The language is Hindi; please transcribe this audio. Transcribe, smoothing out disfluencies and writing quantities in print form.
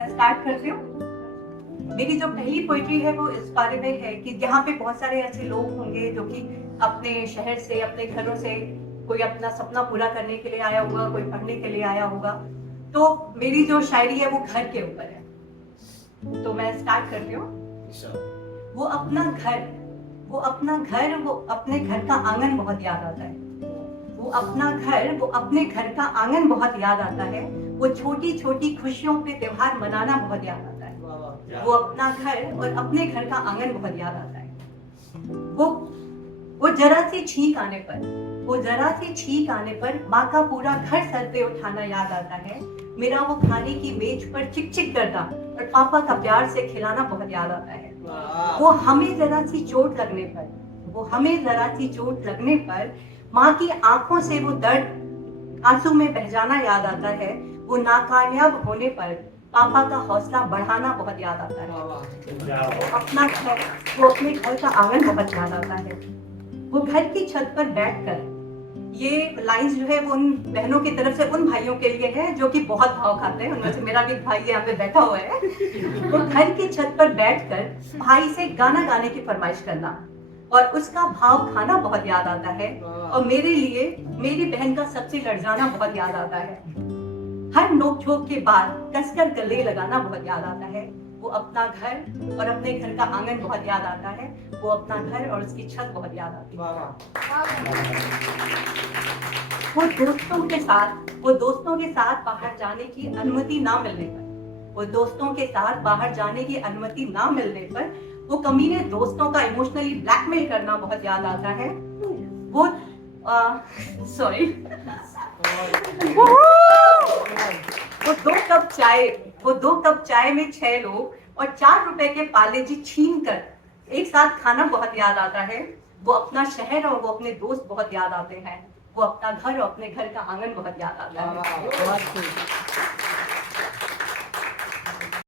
स्टार्ट करती हूँ। मेरी जो पहली पोइट्री है वो इस बारे में है कि यहाँ पे बहुत सारे ऐसे लोग होंगे जो कि अपने शहर से, अपने घरों से, कोई अपना सपना पूरा करने के लिए आया होगा, कोई पढ़ने के लिए आया होगा। तो मेरी जो शायरी है वो घर के ऊपर है, तो मैं स्टार्ट करती हूँ। वो अपना घर, वो अपना घर, वो अपने घर का आंगन बहुत याद आता है। वो अपना घर, वो अपने घर का आंगन बहुत याद आता है। वो छोटी छोटी खुशियों पे त्योहार मनाना बहुत याद आता है। वो अपना घर और अपने घर का आंगन बहुत याद आता है। वो जरा सी छींक आने पर, वो जरा सी छींक आने पर माँ का पूरा घर सर पे उठाना याद आता है। मेरा वो खाने की मेज पर चिक चिक करना और पापा का प्यार से खिलाना बहुत याद आता है। वो हमें जरा सी चोट लगने पर, वो हमें जरा सी चोट लगने पर माँ की आंखों से वो दर्द आंसू में बह जाना याद आता है। वो नाकामयाब होने पर पापा का हौसला बढ़ाना बहुत याद आता है। वो अपना घर, वो अपने घर का आंगन बहुत याद आता है। वो घर की छत पर बैठकर, ये लाइंस जो है वो उन बहनों की तरफ से उन भाइयों के लिए है जो कि बहुत भाव खाते हैं। उनमें से मेरा भी भाई यहाँ पे बैठा हुआ है। वो घर की छत पर बैठकर भाई से गाना गाने की फरमाइश करना और उसका भाव खाना बहुत याद आता है। और मेरे लिए मेरी बहन का सबसे लड़ जाना बहुत याद आता है। हर नोक-झोंक के बाद कसकर गले लगाना बहुत याद आता है। वो अपना घर और अपने घर का आंगन बहुत याद आता है। वो अपना घर और उसकी छत बहुत याद आती है। वो दोस्तों के साथ बाहर जाने की अनुमति ना मिलने पर, वो दोस्तों के साथ बाहर जाने की अनुमति ना मिलने पर वो कमीने दोस्तों का इमोशनली ब्लैकमेल करना बहुत याद आता है। वो सॉरी वो दो कप चाय में 6 लोग और 4 रुपए के पार्ले जी छीन कर एक साथ खाना बहुत याद आता है। वो अपना शहर और वो अपने दोस्त बहुत याद आते हैं। वो अपना घर और अपने घर का आंगन बहुत याद आता है।